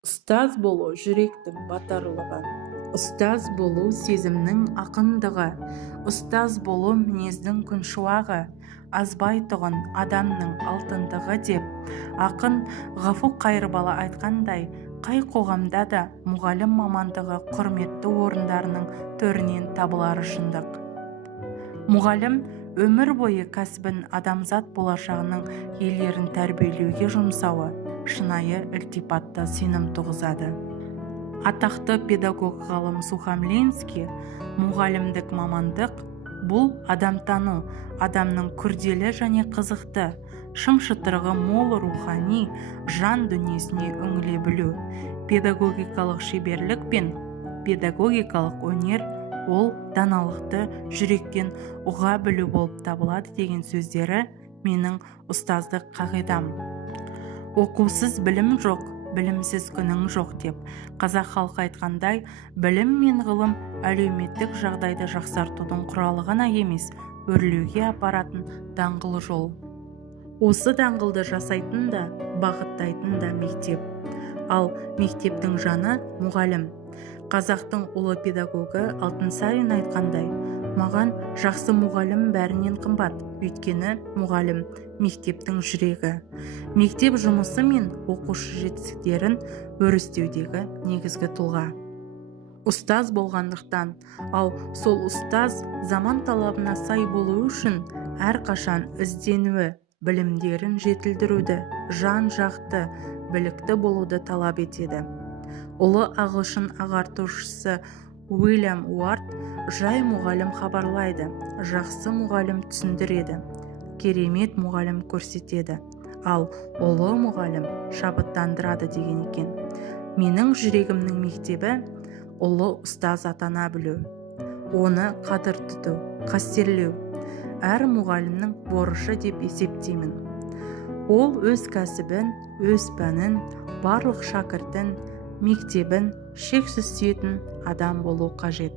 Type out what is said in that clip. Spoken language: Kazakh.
Ұстаз болу жүректің батырлығы, ұстаз болу сезімнің ақындығы, ұстаз болу мінездің күншуағы, азбайтұғын адамның алтындығы деп ақын Ғафу Қайырбала айтқандай, қай қоғамда да мұғалім мамандығы құрметті орындарының төрінен табылары шындық. Мұғалім өмір бойы кәсібін адамзат болашағының иелерін тәрбиелеуге жұмсауы шынайы ілтипатты сенім туғызады. Атақты педагог ғалым Сухомлинский мұғалімдік мамандық бұл адамтану, адамның күрделі және қызықты, шым-шытырығы мол рухани жан дүниесіне үңіле білу, педагогикалық шеберлік пен педагогикалық өнер ол даналықты жүректен ұға білу болып табылады деген сөздері менің ұстаздық қағидам. Оқусыз білім жоқ, білімсіз күнің жоқ деп қазақ халқы айтқандай, білім мен ғылым әлеуметтік жағдайды жақсартудың құралы ғана емес, өрлеуге апаратын даңғыл жол. Осы даңғылды жасайтын да, бағыттайтын да мектеп. Ал мектептің жаны мұғалім. Қазақтың ұлы педагогі Алтынсарин айтқандай, маған жақсы мұғалім бәрінен қымбат, өйткені мұғалім мектептің жүрегі. Мектеп жұмысы мен оқушы жетістіктерін өрістеудегі негізгі тұлға. Ұстаз болғандықтан, ал сол ұстаз заман талабына сай болу үшін әрқашан ізденуі, білімдерін жетілдіруді, жан-жақты, білікті болуды талап етеді. Ұлы ағылшын ағартушысы Уильям Уорд жай мұғалім хабарлайды, жақсы мұғалім түсіндіреді, керемет мұғалім көрсетеді, ал ұлы мұғалім шабыттандырады деген екен. Менің жүрегімнің мектебі ұлы ұстаз атана білу, оны қадір тұту, қастерлеу әр мұғалімнің борышы деп есептеймін. Ол өз кәсібін, өз пәнін, барлық шәкіртін, мектебін шексіз сүйетін адам болу қажет.